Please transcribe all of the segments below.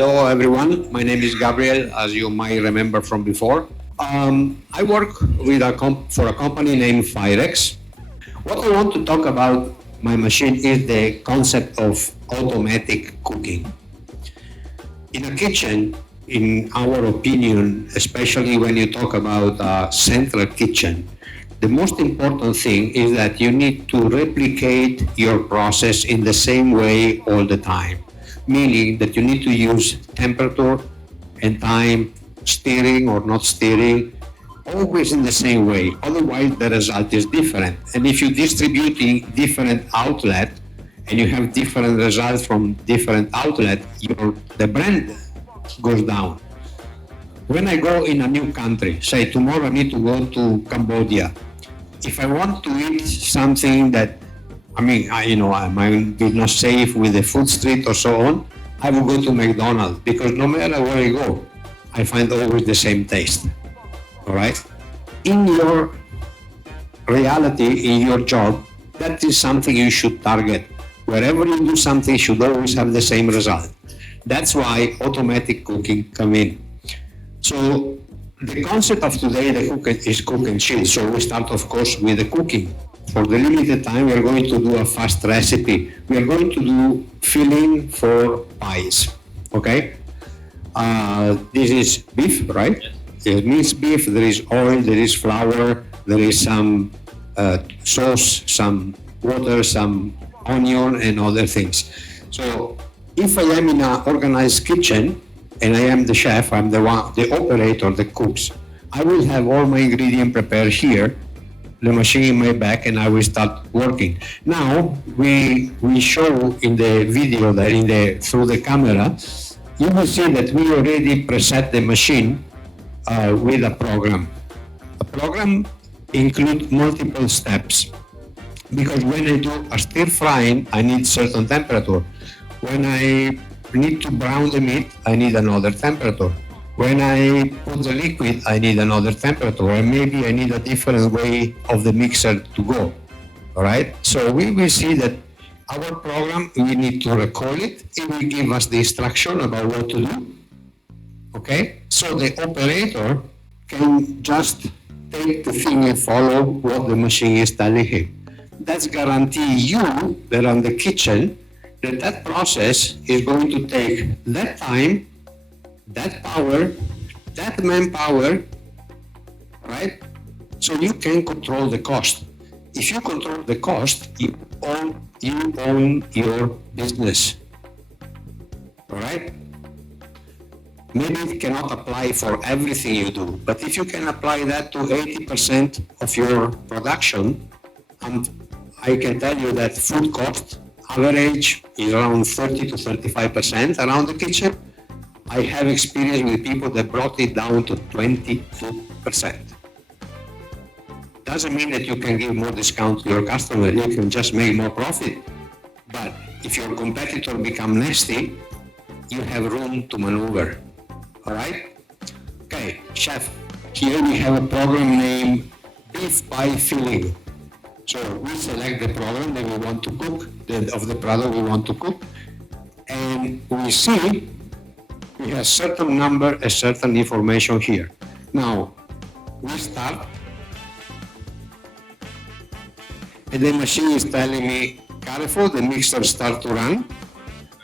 Hello, everyone. My name is Gabriel, as you might remember from before. I work with for a company named Firex. What I want to talk about my machine is the concept of automatic cooking. In a kitchen, in our opinion, especially when you talk about a central kitchen, the most important thing is that you need to replicate your process in the same way all the time, meaning that you need to use temperature and time, stirring or not stirring, always in the same way. Otherwise, the result is different. And if you're distributing different outlet and you have different results from different outlet, the brand goes down. When I go in a new country, say tomorrow I need to go to Cambodia. If I want to eat something that, I might be not safe with the food street or so on, I will go to McDonald's because no matter where I go, I find always the same taste. All right? In your reality, in your job, that is something you should target. Wherever you do something, you should always have the same result. That's why automatic cooking come in. So the concept of today is cook and chill. So we start, of course, with the cooking. For the limited time, we are going to do a fast recipe. We are going to do filling for pies. Okay? This is beef, right? It means beef. There is oil, there is flour, there is some sauce, some water, some onion, and other things. So if I am in an organized kitchen and I am the chef, I'm the operator, the cooks, I will have all my ingredients prepared here, the machine in my back, and I will start working. Now we show in the video that through the camera, you will see that we already preset the machine with a program. A program includes multiple steps because when I do a stir frying, I need certain temperature. When I need to brown the meat, I need another temperature. When I put the liquid, I need another temperature, and maybe I need a different way of the mixer to go. All right? So we will see that our program, we need to record it. It will give us the instruction about what to do. Okay? So the operator can just take the thing and follow what the machine is telling him. That's guarantee you that on the kitchen, that process is going to take that time, that power, that manpower, right? So you can control the cost. If you control the cost, you own your business, all right? Maybe it cannot apply for everything you do, but if you can apply that to 80% of your production, and I can tell you that food cost average is around 30 to 35% around the kitchen. I have experience with people that brought it down to 22%. Doesn't mean that you can give more discount to your customer, you can just make more profit. But if your competitor become nasty, you have room to maneuver. All right? Okay, chef, here we have a program named Beef Pie Filling. So we select the program that we want to cook, of the product we want to cook, and we see we have certain number, a certain information here. Now, we start, and the machine is telling me, careful, the mixer start to run,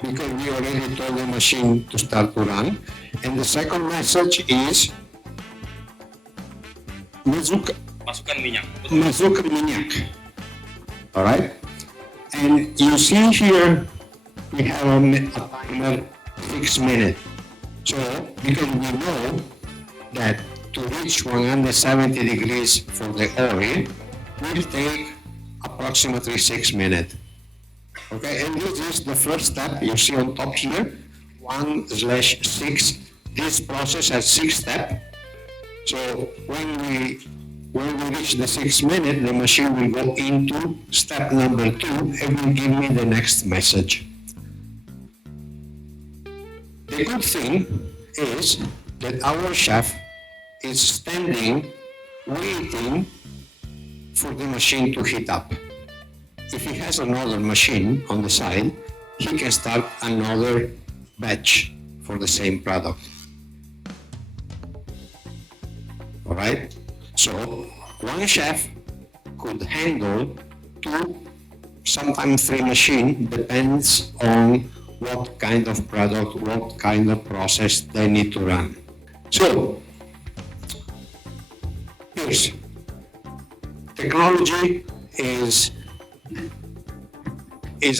because we already told the machine to start to run. And the second message is, masukkan minyak. All right? And you see here, we have a timer 6 minutes. So, because we know that to reach 170 degrees for the oil will take approximately 6 minutes. Okay, and this is the first step you see on top here, 1/6. This process has 6 steps. So when we reach the 6 minutes, the machine will go into step number 2 and will give me the next message. The good thing is that our chef is standing, waiting for the machine to heat up. If he has another machine on the side, he can start another batch for the same product. All right? So one chef could handle 2, sometimes 3 machines, depends on what kind of product, what kind of process they need to run. So, here's technology is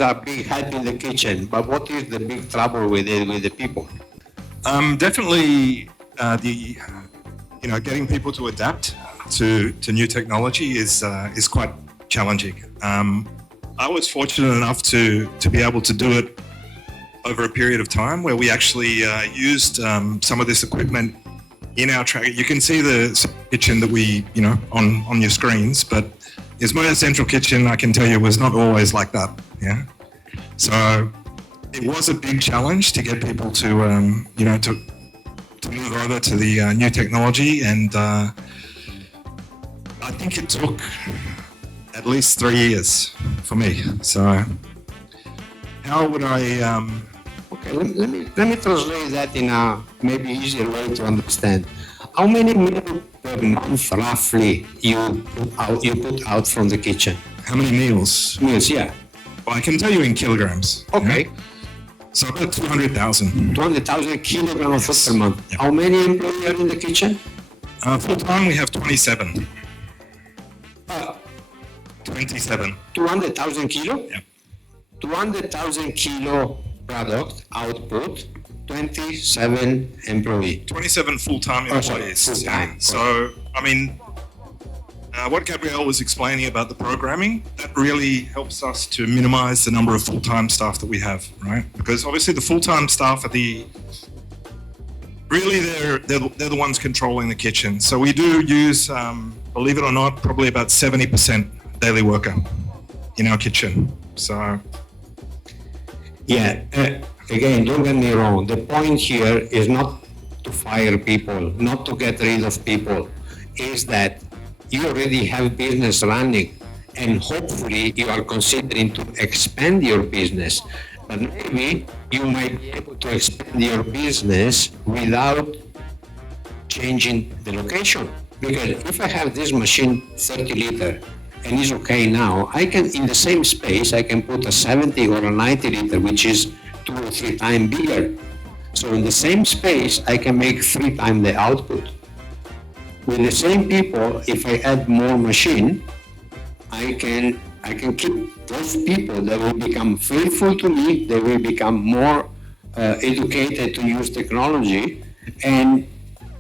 a big help in the kitchen, but what is the big trouble with it, with the people? Definitely, getting people to adapt to new technology is quite challenging. I was fortunate enough to be able to do it over a period of time where we actually used some of this equipment in our track. You can see the kitchen that we, on your screens, but my central kitchen, I can tell you, was not always like that. Yeah. So it was a big challenge to get people to, to move over to the new technology. And I think it took at least 3 years for me. So how would I... Okay, let me translate that in a maybe easier way to understand. How many meals per month roughly you put out from the kitchen? How many meals? Meals, yeah. Well, I can tell you in kilograms. Okay. Yeah? So about 200,000. 200,000 kilograms of food per month. Yep. How many employees are in the kitchen? Full time we have 27. 27. 200,000 kilo? Yeah. 200,000 kilo product output, 27 employees. 27 full-time employees. Full-time. Yeah. So, what Gabrielle was explaining about the programming, that really helps us to minimize the number of full-time staff that we have, right? Because obviously the full-time staff are they're the ones controlling the kitchen. So we do use, believe it or not, probably about 70% daily worker in our kitchen. So. Yeah, again, don't get me wrong. The point here is not to fire people, not to get rid of people, is that you already have business running and hopefully you are considering to expand your business. But maybe you might be able to expand your business without changing the location. Because if I have this machine 30 liter and it's okay now, I can, in the same space, I can put a 70 or a 90 liter, which is 2 or 3 times bigger. So in the same space, I can make 3 times the output. With the same people, if I add more machine, I can keep those people. They will become faithful to me. They will become more educated to use technology. And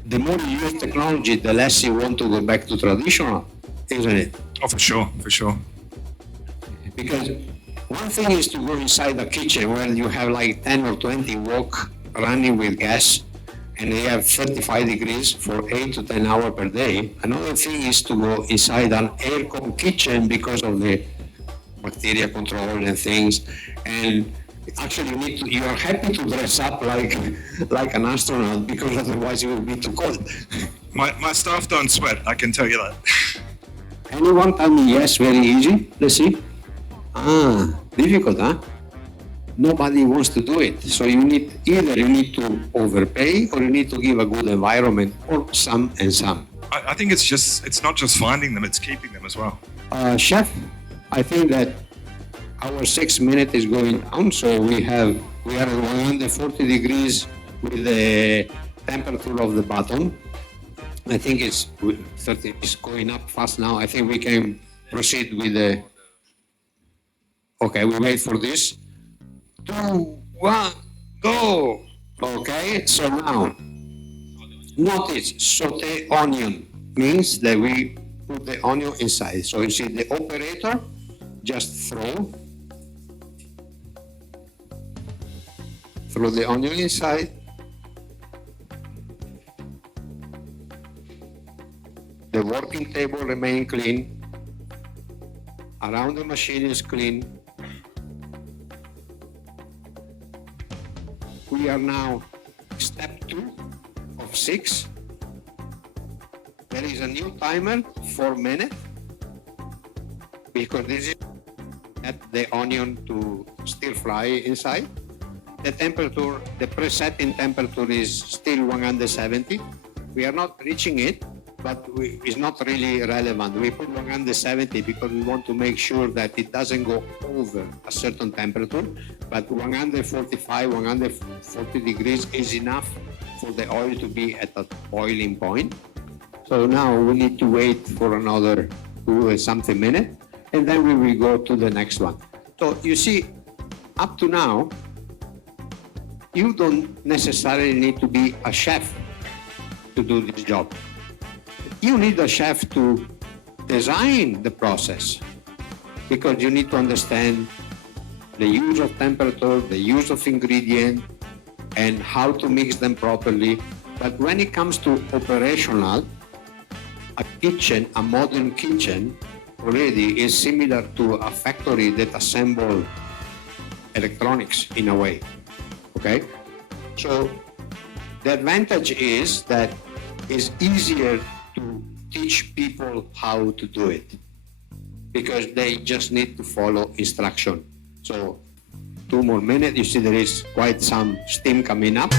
the more you use technology, the less you want to go back to traditional, isn't it? Oh, for sure, for sure. Because one thing is to go inside the kitchen where you have like 10 or 20 wok running with gas and they have 35 degrees for 8 to 10 hours per day. Another thing is to go inside an air-con kitchen because of the bacteria control and things. And actually you are happy to dress up like an astronaut because otherwise it will be too cold. My staff don't sweat, I can tell you that. Anyone tell me yes, very easy? Let's see. Difficult, huh? Nobody wants to do it. So you need to overpay or you need to give a good environment, or some and some. I think it's not just finding them, it's keeping them as well. Chef, I think that our 6 minutes is going down, so we are at 140 degrees with the temperature of the bottom. I think it's going up fast now. I think we can proceed with the. Okay, we wait for this. 2, 1, go! Okay, so now, notice, saute onion means that we put the onion inside. So you see the operator just throw the onion inside. The working table remain clean. Around the machine is clean. We are now step 2 of 6. There is a new timer, 4 minutes, because this is at the onion to stir fry inside. the temperature, the presetting temperature is still 170. We are not reaching it, but it's not really relevant. We put 170 because we want to make sure that it doesn't go over a certain temperature, but 145, 140 degrees is enough for the oil to be at a boiling point. So now we need to wait for another something minute, and then we will go to the next one. So you see, up to now, you don't necessarily need to be a chef to do this job. You need a chef to design the process, because you need to understand the use of temperature, the use of ingredient, and how to mix them properly. But when it comes to operational, a kitchen, a modern kitchen, already is similar to a factory that assemble electronics in a way. Okay? So the advantage is that it's easier to teach people how to do it, because they just need to follow instruction. So 2 more minutes, you see there is quite some steam coming up.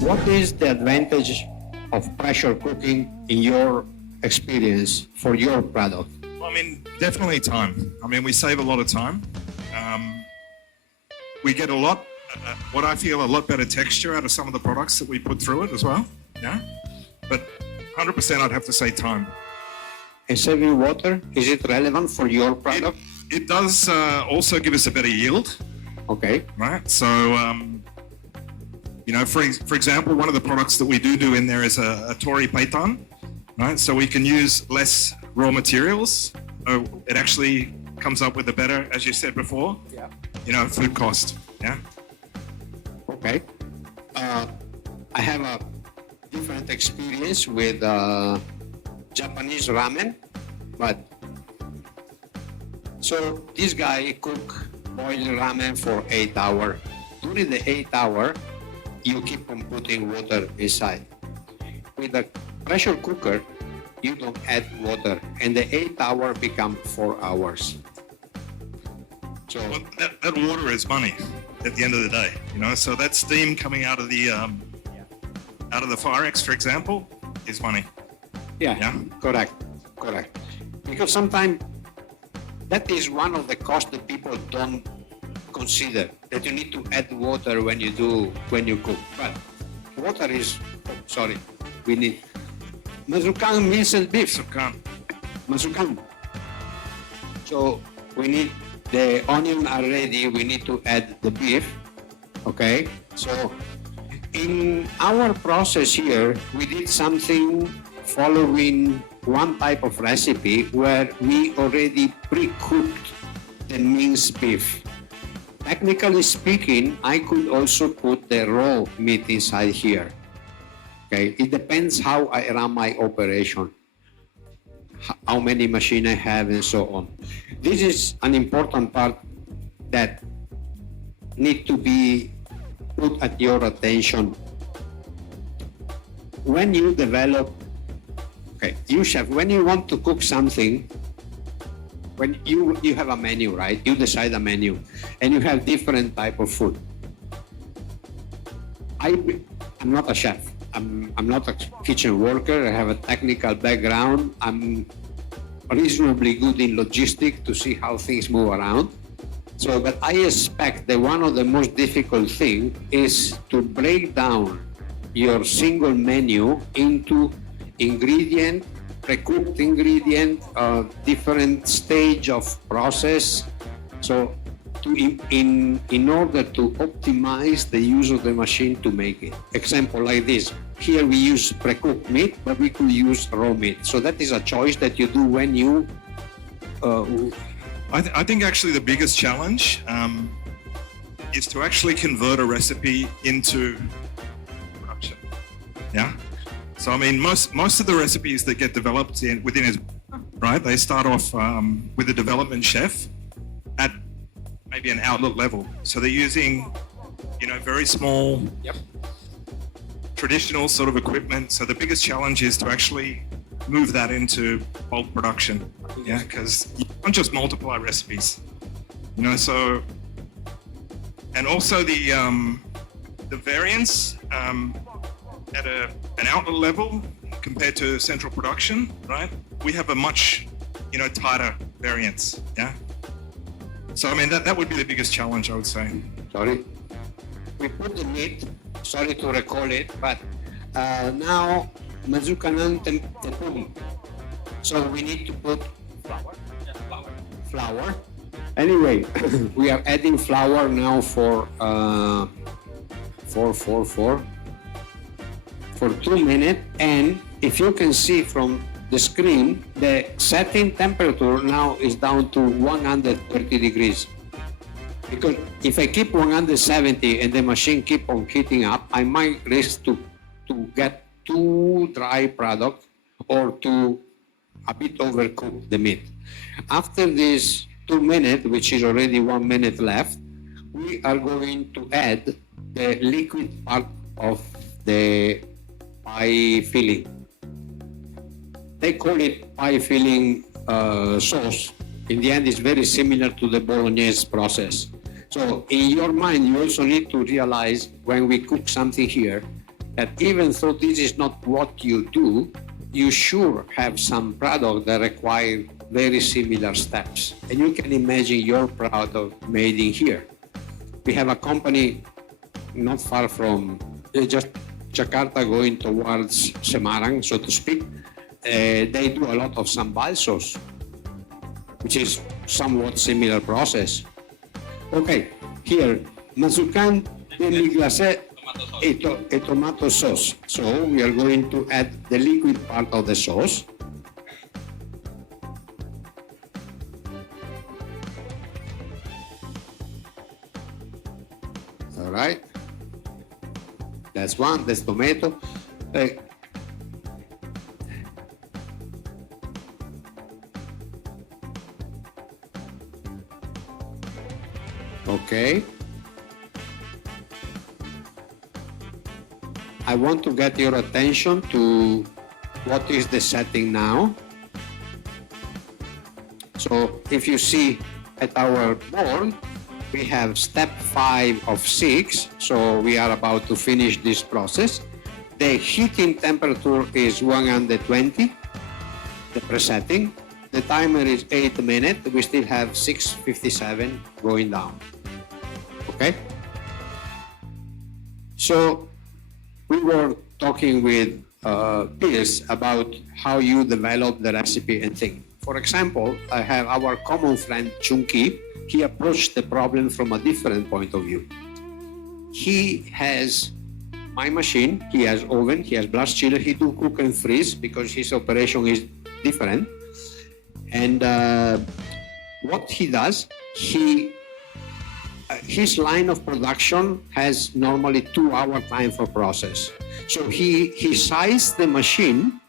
What is the advantage of pressure cooking in your experience for your product? Well, I mean, definitely time. I mean, we save a lot of time. We get a lot, what I feel, a lot better texture out of some of the products that we put through it as well. Yeah. But 100% I'd have to say time. And saving water, is it relevant for your product? It does also give us a better yield. Okay. Right. So, you know, for example, one of the products that we do in there is a tori paitan, right? So we can use less raw materials. It actually comes up with a better, as you said before, you know, food cost. Yeah. Okay. I have a different experience with Japanese ramen, but so this guy boiled ramen for 8 hours. During the 8 hours, you keep on putting water inside. With a pressure cooker, you don't add water, and the 8 hours become 4 hours. So well, that water is money at the end of the day, you know. So that steam coming out of the Firex, for example, is money. yeah, correct. Because sometimes that is one of the costs that people don't consider, that you need to add water when you cook. But water is, we need masukan minced beef. Masukan. So we need the onion are ready. We need to add the beef. Okay. So in our process here, we did something following one type of recipe where we already pre-cooked the minced beef. Technically speaking, I could also put the raw meat inside here. Okay, it depends how I run my operation, how many machines I have, and so on. This is an important part that need to be put at your attention. When you develop, you chef, when you want to cook something, when you have a menu, right? You decide a menu, and you have different type of food. I'm not a chef. I'm not a kitchen worker. I have a technical background. I'm reasonably good in logistics to see how things move around. So, but I expect that one of the most difficult thing is to break down your single menu into ingredient, pre-cooked ingredient, different stage of process. So in order to optimize the use of the machine to make it. Example like this. Here we use pre-cooked meat, but we could use raw meat. So that is a choice that you do when you... I think actually the biggest challenge is to actually convert a recipe into production. Yeah. So I mean, most of the recipes that get developed within his, right? They start off with a development chef at maybe an outlet level. So they're using, you know, very small, traditional sort of equipment. So the biggest challenge is to actually move that into bulk production. Yeah, because you can't just multiply recipes. You know, so and also the variance at an outlet level compared to central production, right? We have a much, you know, tighter variance. Yeah. So I mean that would be the biggest challenge, I would say. Sorry. We put the meat, sorry to recall it, but now mazukanan tepung. So we need to put flour. Anyway, we are adding flour now for 2 minutes, and if you can see from the screen, the setting temperature now is down to 130 degrees. Because if I keep 170 and the machine keep on heating up, I might risk to get too dry product or to a bit overcook the meat. After this 2 minutes, which is already 1 minute left, we are going to add the liquid part of the pie filling. They call it pie filling sauce. In the end, it's very similar to the bolognese process. So in your mind, you also need to realize when we cook something here, that even though this is not what you do, you sure have some product that require very similar steps. And you can imagine your product made in here. We have a company not far from just Jakarta going towards Semarang, so to speak. They do a lot of sambal sauce, which is somewhat similar process. Okay, here, masukkan demi glase a tomato sauce. So we are going to add the liquid part of the sauce. All right. That's one, that's tomato. Okay. I want to get your attention to what is the setting now. So if you see at our board, we have step 5 of 6. So we are about to finish this process. The heating temperature is 120, the presetting. The timer is 8 minutes. We still have 6:57 going down. Okay? So we were talking with Piers about how you develop the recipe and thing. For example, I have our common friend Chunky. He approached the problem from a different point of view. He has my machine, he has oven, he has blast chiller, he do cook and freeze because his operation is different. And what he does, his line of production has normally 2-hour time for process. So he sized the machine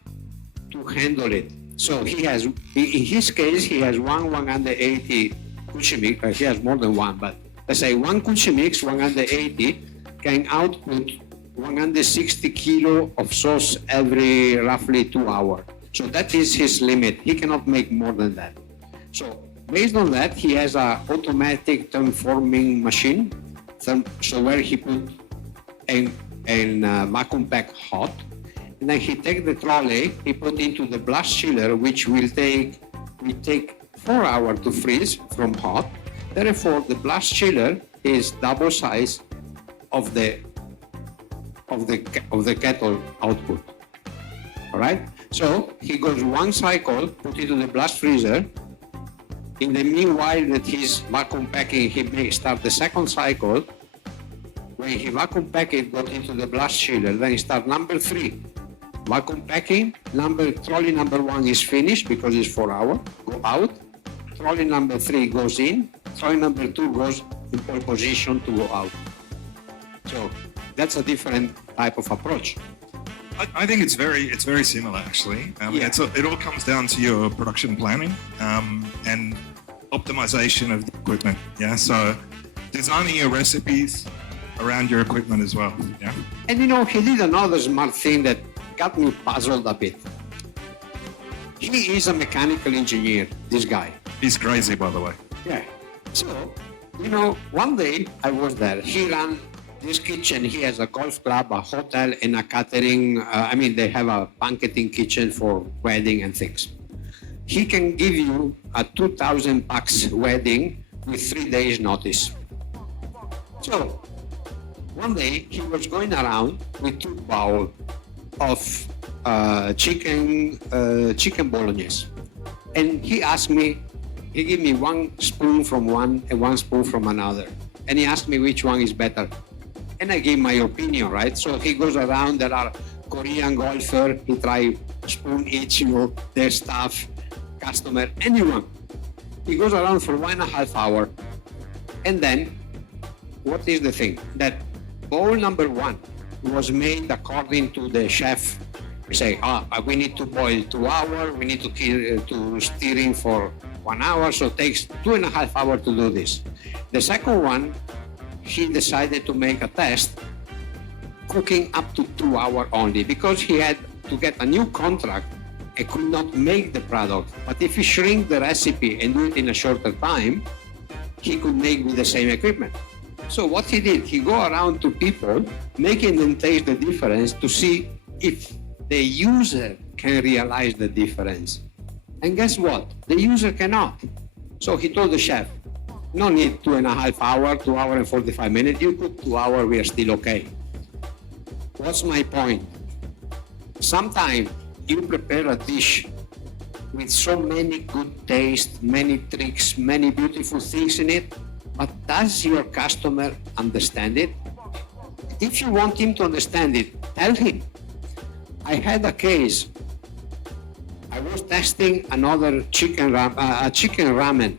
to handle it. So he has, in his case, he has 180 Kuchimix. He has more than one, but let's say one Kuchimix 180 can output 160 kilo of sauce every roughly 2 hours. So that is his limit. He cannot make more than that. So based on that, he has an automatic thermoforming machine. So where he put and vacuum pack hot, and then he take the trolley, he put into the blast chiller, which will take 4 hours to freeze from hot. Therefore, the blast chiller is double size of the kettle output. All right. So he goes one cycle, put it to the blast freezer. In the meanwhile that he's vacuum packing, he may start the second cycle. When he vacuum pack it, got into the blast chiller. Then he start number 3, vacuum packing. Trolley number 1 is finished because it's 4 hours. Go out. Trolley number 3 goes in. Trolley number 2 goes in pole position to go out. So that's a different type of approach. I think it's very similar actually. It all comes down to your production planning and optimization of the equipment. Yeah, so designing your recipes around your equipment as well. Yeah, and you know, he did another smart thing that got me puzzled a bit. He is a mechanical engineer. This guy. He's crazy, by the way. Yeah, So, one day I was there. He ran this kitchen. He has a golf club, a hotel, and a catering. They have a banqueting kitchen for wedding and things. He can give you a 2,000 pax wedding with 3 days notice. So, one day he was going around with 2 bowls of chicken bolognese, and he asked me. He gave me 1 spoon from one and 1 spoon from another. And he asked me which one is better. And I gave my opinion, right? So he goes around, there are Korean golfer, he try spoon each, their staff, customer, anyone. He goes around for 1.5 hours. And then, what is the thing? That bowl number 1 was made according to the chef. We say, we need to boil 2 hours, we need to stirring for 1 hour, so it takes 2.5 hours to do this. The second one, he decided to make a test, cooking up to 2 hours only, because he had to get a new contract and could not make the product. But if he shrink the recipe and do it in a shorter time, he could make with the same equipment. So what he did, he go around to people, making them taste the difference to see if the user can realize the difference. And guess what? The user cannot. So he told the chef, no need 2.5 hours, 2 hours and 45 minutes. You cook 2 hours, we are still okay. What's my point? Sometimes you prepare a dish with so many good taste, many tricks, many beautiful things in it, but does your customer understand it? If you want him to understand it, tell him. I had a case. I was testing another chicken ramen.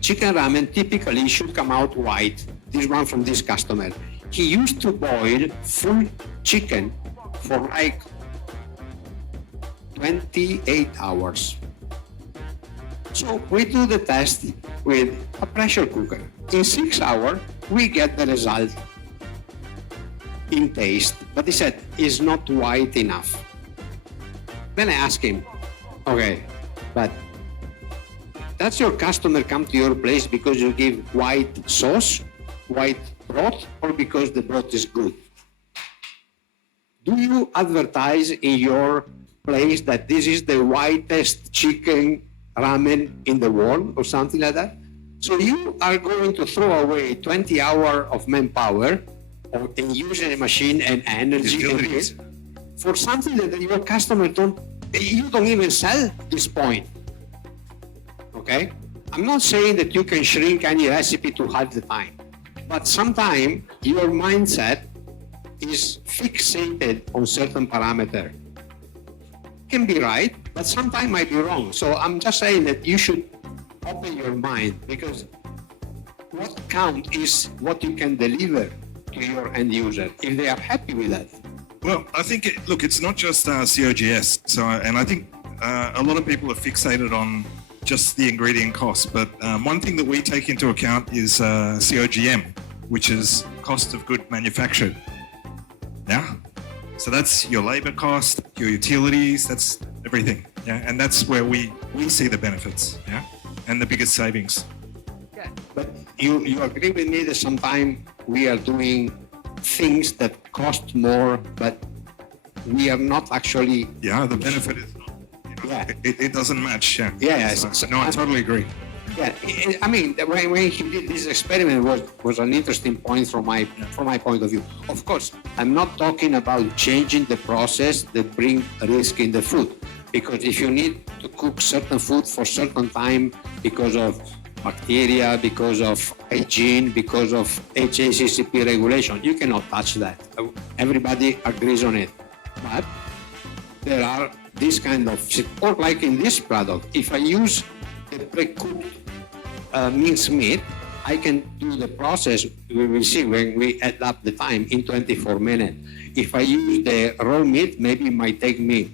Chicken ramen typically should come out white. This one from this customer. He used to boil full chicken for like 28 hours. So we do the test with a pressure cooker. In 6 hours, we get the result in taste, but he said it's not white enough. Then I asked him, okay, but does your customer come to your place because you give white sauce, white broth, or because the broth is good? Do you advertise in your place that this is the whitest chicken ramen in the world or something like that? So you are going to throw away 20 hours of manpower and using a machine and energy for something that your customer you don't even sell this point. Okay? I'm not saying that you can shrink any recipe to half the time, but sometimes your mindset is fixated on certain parameter. Can be right, but sometimes might be wrong. So I'm just saying that you should open your mind, because what counts is what you can deliver to your end user, if they are happy with that. Well, I think, it's not just COGS. And I think a lot of people are fixated on just the ingredient cost. But one thing that we take into account is COGM, which is cost of good manufactured. Yeah. So that's your labor cost, your utilities, that's everything. Yeah. And that's where we see the benefits. Yeah. And the biggest savings. Yeah. But you agree with me that sometimes we are doing things that cost more, but we are not actually. Yeah, the benefit is not. It doesn't match. Yeah. Yeah. No, I totally agree. Yeah, when he did this experiment was an interesting point from my point of view. Of course, I'm not talking about changing the process that bring risk in the food, because if you need to cook certain food for certain time because of bacteria, because of hygiene, because of HACCP regulation, you cannot touch that. Everybody agrees on it. But there are this kind of, or like in this product, if I use the pre-cooked minced meat, I can do the process, we will see when we add up the time, in 24 minutes. If I use the raw meat, maybe it might take me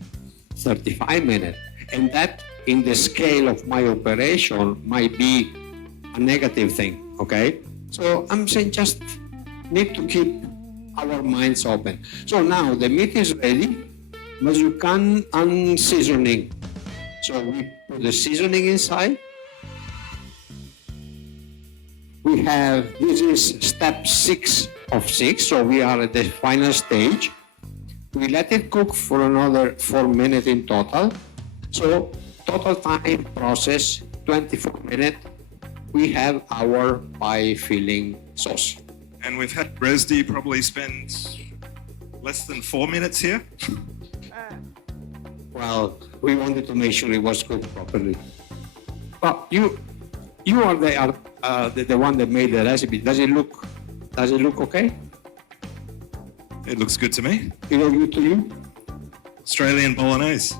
35 minutes. And that, in the scale of my operation, might be a negative thing, okay? So I'm saying just need to keep our minds open. So now the meat is ready, but you can unseasoning. So we put the seasoning inside. we have, this is step 6 of 6, so we are at the final stage. We let it cook for another 4 minutes in total. So total time process, 24 minutes. We have our pie filling sauce. And we've had Resdi probably spend less than 4 minutes here. Well, we wanted to make sure it was cooked properly. But you are the one that made the recipe. Does it look okay? It looks good to me. It look good to you? Australian bolognese.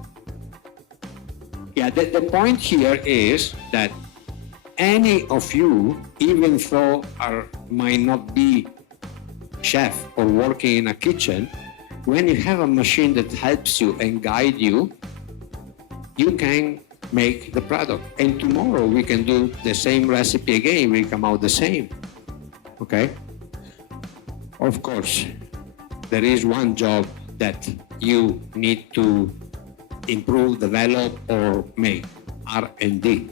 Yeah, the point here is that any of you, even though might not be chef or working in a kitchen, when you have a machine that helps you and guide you, you can make the product. And tomorrow we can do the same recipe again, we come out the same. Okay? Of course, there is one job that you need to improve, develop, or make, R&D.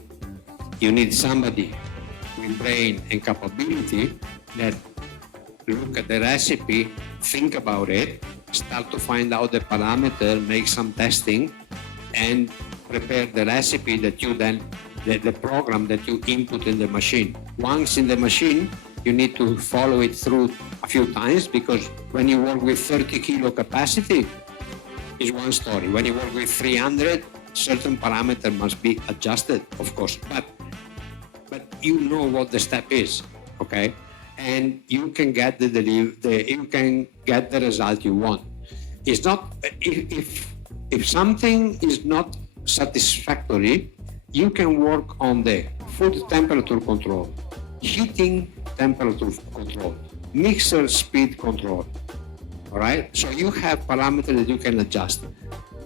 You need somebody with brain and capability that look at the recipe, think about it, start to find out the parameter, make some testing, and prepare the recipe that you then, the program that you input in the machine. Once in the machine, you need to follow it through a few times, because when you work with 30 kilo capacity, is one story. When you work with 300, certain parameter must be adjusted, of course, but you know what the step is, okay? And you can get you can get the result you want. It's not, if something is not satisfactory, you can work on the food temperature control, heating temperature control, mixer speed control. All right, so you have parameters that you can adjust.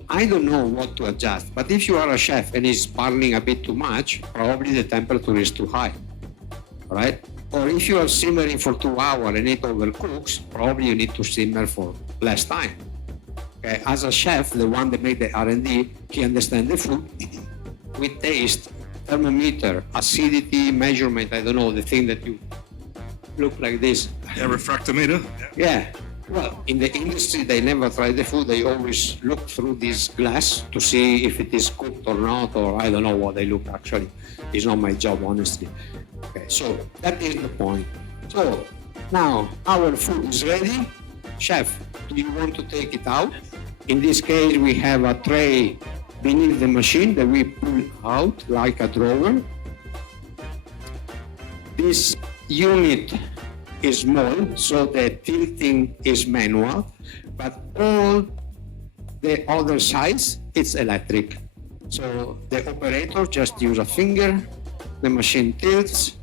I don't know what to adjust, but if you are a chef and it's boiling a bit too much, probably the temperature is too high. All right, or if you are simmering for 2 hours and it overcooks, probably you need to simmer for less time. Okay, as a chef, the one that made the R&D, he understands the food with taste, thermometer, acidity measurement. I don't know, the thing that you look like this. Yeah, refractometer. Yeah. Well, in the industry, they never try the food. They always look through this glass to see if it is cooked or not, or I don't know what they look actually. It's not my job, honestly. Okay, so that is the point. So now our food is ready. Chef, do you want to take it out? In this case, we have a tray beneath the machine that we pull out like a drawer. This unit is small, so the tilting is manual, but all the other sides, it's electric. So the operator just use a finger, the machine tilts.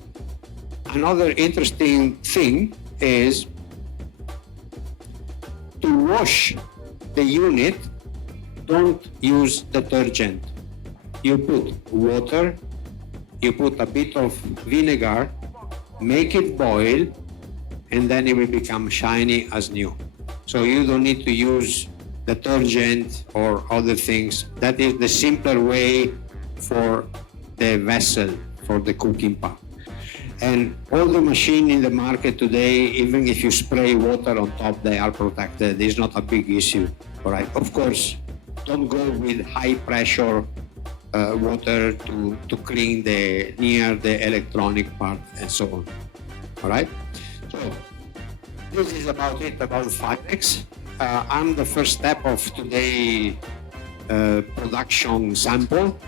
Another interesting thing is to wash the unit, don't use detergent. You put water, you put a bit of vinegar, make it boil, and then it will become shiny as new. So you don't need to use detergent or other things. That is the simpler way for the vessel, for the cooking pot. And all the machines in the market today, even if you spray water on top, they are protected. It's not a big issue, all right? Of course, don't go with high pressure water to clean near the electronic part and so on, all right? So this is about it, about Firex. I'm the first step of today's production sample.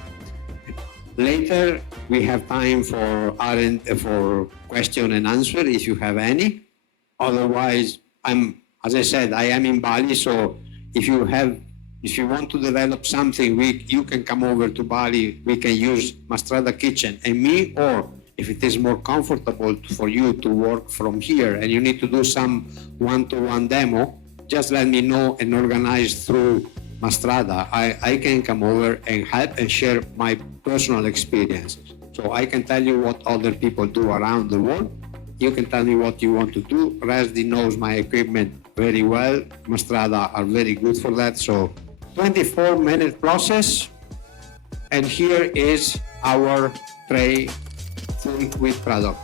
Later, we have time for question and answer if you have any. Otherwise, as I said, I am in Bali, so if you want to develop something, you can come over to Bali. We can use Mastrada Kitchen and me, or if it is more comfortable for you to work from here and you need to do some one-to-one demo, just let me know and organize through Mastrada. I can come over and help and share my personal experiences. So I can tell you what other people do around the world. You can tell me what you want to do. Resdi knows my equipment very well. Mastrada are very good for that. So 24-minute process. And here is our tray full with product.